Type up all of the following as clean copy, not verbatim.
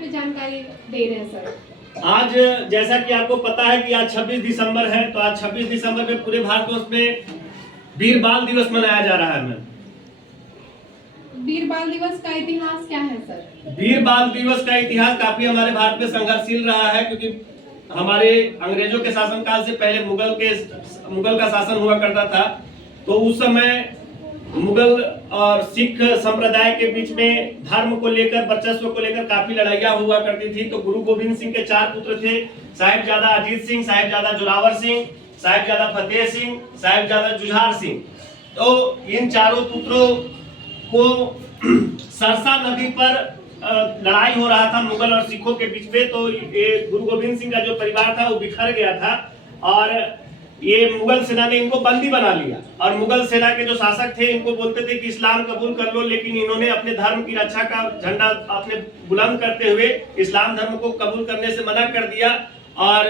में जानकारी दे रहे हैं सर। आज जैसा कि आपको पता है कि आज 26 दिसंबर है, तो आज 26 दिसंबर में पूरे भारतवर्ष में वीर बाल दिवस मनाया जा रहा है। मैम, वीर बाल दिवस का इतिहास क्या है सर? वीर बाल दिवस का इतिहास काफी हमारे भारत में संघर्षशील रहा है, क्योंकि हमारे अंग्रेजों के शासनकाल से पहले मुगल का शासन हुआ करता था। तो उस समय मुगल और सिख संप्रदाय के बीच में धर्म को लेकर, वर्चस्व को लेकर काफी लड़ाइयाँ हुआ करती थी। तो गुरु गोविंद सिंह के 4 पुत्र थे, साहिबजादा अजीत सिंह, साहिबजादा जोरावर सिंह, साहिबजादा फतेह सिंह, साहिबजादा जुझार सिंह। तो इन चारों पुत्रों को सरसा नदी पर लड़ाई हो रहा था मुगल और सिखों के बीच में। तो ये गुरु गोविंद सिंह का जो परिवार था वो बिखर गया था और ये मुगल सेना ने इनको बंदी बना लिया। और मुगल सेना के जो शासक थे इनको बोलते थे कि इस्लाम कबूल कर लो, लेकिन इन्होंने अपने धर्म की रक्षा का झंडा अपने बुलंद करते हुए इस्लाम धर्म को कबूल करने से मना कर दिया। और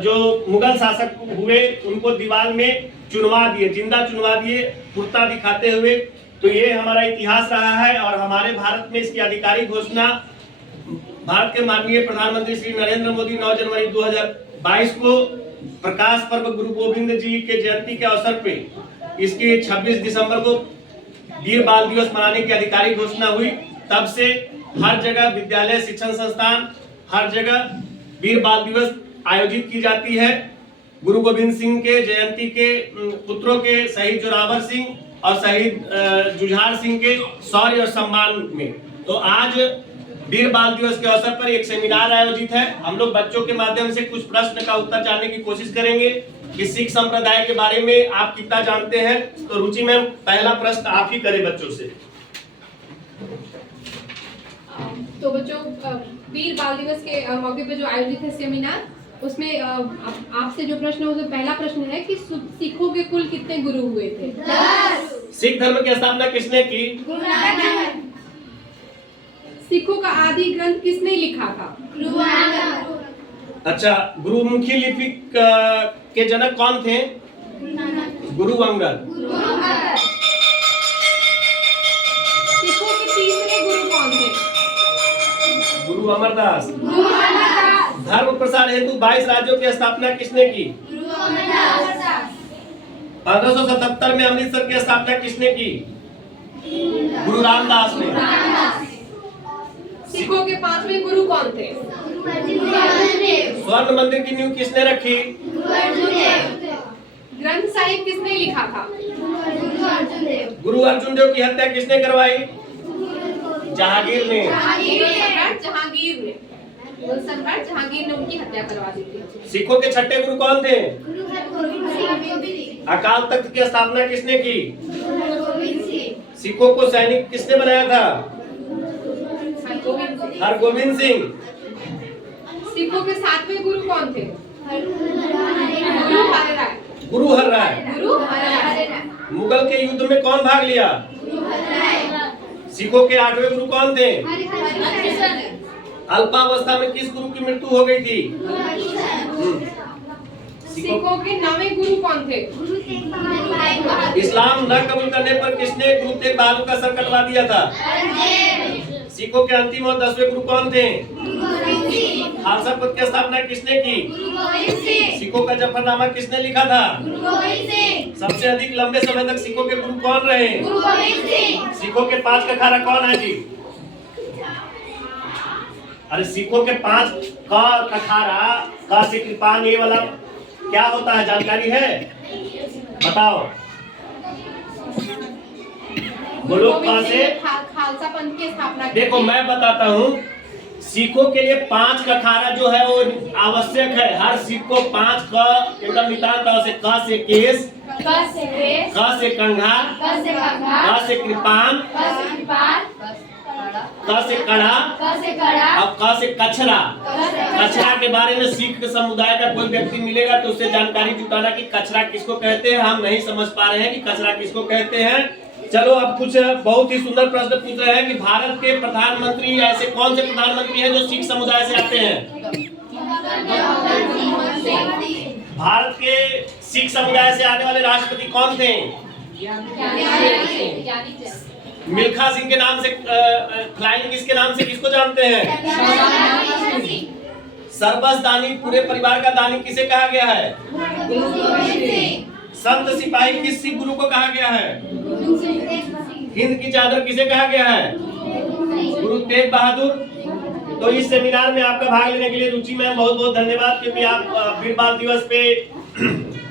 जो मुगल शासक हुए उनको दीवार में चुनवा दिए, जिंदा चुनवा दिए, कुर्ता दिखाते हुए। तो ये हमारा इतिहास रहा है। और हमारे भारत में इसकी आधिकारिक घोषणा भारत के माननीय प्रधानमंत्री श्री नरेंद्र मोदी 9 जनवरी 2022 को प्रकाश पर्व गुरु गोविंद जी के जयंती के अवसर पे इसकी 26 दिसंबर को वीर बाल दिवस मनाने की आधिकारिक घोषणा हुई। तब से हर जगह विद्यालय, शिक्षण संस्थान, हर जगह वीर बाल दिवस आयोजित की जाती है। गुरु गोविंद सिंह के जयंती के पुत्रों के शहीद जोरावर सिंह और शहीद जुझार सिंह के शौर्य और सम्मान में। तो आज वीर बाल दिवस के अवसर पर एक सेमिनार आयोजित है। हम लोग बच्चों के माध्यम से कुछ प्रश्न का उत्तर जानने की कोशिश करेंगे कि सिख संप्रदाय के बारे में आप कितना जानते हैं। तो रुचि मैम, पहला प्रश्न आप ही करें बच्चों से। तो बच्चों, वीर बाल दिवस के मौके पर जो आयोजित है सेमिनार, उसमें आपसे जो प्रश्न है उसमें पहला प्रश्न है कि सिखों के कुल कितने गुरु हुए थे? 10। सिख धर्म की स्थापना किसने की? गुरु नानक। सिखों का आदि ग्रंथ किसने लिखा था? गुरु अंगद। अच्छा, गुरुमुखी लिपि के जनक कौन थे? गुरु अंगद। सिखों के तीसरे गुरु कौन थे? गुरु अमरदास। धर्म प्रसार हेतु 22 राज्यों की स्थापना किसने की? 1577 में अमृतसर की स्थापना किसने की? गुरु रामदास ने। सिखों के 5वें गुरु कौन थे? स्वर्ण मंदिर की नींव किसने रखी? ग्रंथ साहिब किसने लिखा था? गुरु अर्जुन देव की हत्या किसने करवाई? जहांगीर ने। सम्राट जहांगीर ने उनकी हत्या करवा दी थी। सिखों के 6ठे गुरु कौन थे? अकाल तख्त की स्थापना किसने की? सिखों को सैनिक किसने बनाया था? हरगोविंद सिंह। सिखों के 7वें गुरु कौन थे? गुरु हर राय। मुगल के युद्ध में कौन भाग लिया? सिखों के 8वें गुरु कौन थे? अल्पावस्था में किस गुरु की मृत्यु हो गई थी? सिखों के 9वें गुरु कौन थे? इस्लाम न कबूल करने पर किसने गुरु तेग बहादुर का सर कटवा दिया था? सिखों के अंतिम और 10वें गुरु कौन थे? खालसा पंथ की स्थापना किसने की? सिखों का जफरनामा किसने लिखा था? सबसे अधिक लंबे समय तक सिखों के गुरु कौन रहे? सिखों के 5 कखारा कौन है जी? अरे सिखों के 5 का कखारा, का से कृपान, ये वाला क्या होता है, जानकारी है? बताओ, बोलो। से खालसा पंथ की स्थापना। देखो मैं बताता हूँ, सिखों के लिए 5 कखारा जो है वो आवश्यक है। हर सिख को 5 का एकदम नितांत आवश्यक। क से केस, क से कंघा, क से कृपान, क से कड़ा और क से कचरा। कचरा के बारे में सिख समुदाय का कोई व्यक्ति मिलेगा तो उससे जानकारी जुटाना कि कचरा किसको कहते हैं। हम नहीं समझ पा रहे हैं कि कचरा किसको कहते हैं। चलो अब कुछ बहुत ही सुंदर प्रश्न पूछ रहे हैं कि भारत के प्रधानमंत्री, ऐसे कौन से प्रधानमंत्री हैं जो सिख समुदाय से आते हैं? भारत के सिख समुदाय से आने वाले राष्ट्रपति कौन थे? मिल्खा सिंह के नाम से फ्लाइंग किस के नाम से किसको जानते हैं? सरबस दानी, पूरे परिवार का दानी किसे कहा गया है? संत सिपाही किस सिख गुरु को कहा गया है? हिंद की चादर किसे कहा गया है? गुरु तेग बहादुर। तो इस सेमिनार में आपका भाग लेने के लिए रुचि मैम बहुत बहुत धन्यवाद, क्योंकि आप वीर बाल दिवस पे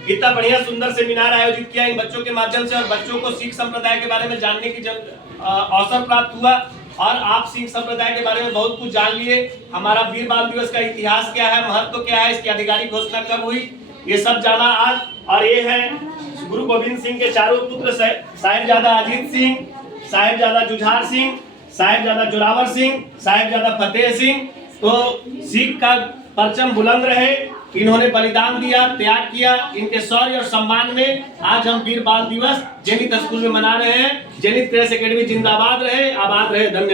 इतना बढ़िया सुंदर सेमिनार आयोजित किया इन बच्चों के माध्यम से, और बच्चों को सिख संप्रदाय के बारे में जानने की अवसर प्राप्त हुआ, और आप सिख संप्रदाय के बारे में बहुत कुछ जान लिए। हमारा वीर बाल दिवस का इतिहास क्या है, महत्व क्या है, इसकी आधिकारिक घोषणा कब हुई, ये सब जाना आज। और ये है गुरु गोविंद सिंह के चारों पुत्र, साहिबजादा अजीत सिंह, साहिबजादा जुझार सिंह, साहिबजादा जोरावर सिंह, साहिबजादा फतेह सिंह। तो सिख का परचम बुलंद रहे, इन्होंने बलिदान दिया, त्याग किया। इनके शौर्य और सम्मान में आज हम वीर बाल दिवस जेनिथ स्कूल में मना रहे हैं। जेनिथ क्रेश एकेडमी जिंदाबाद रहे, आबाद रहे। धन्यवाद।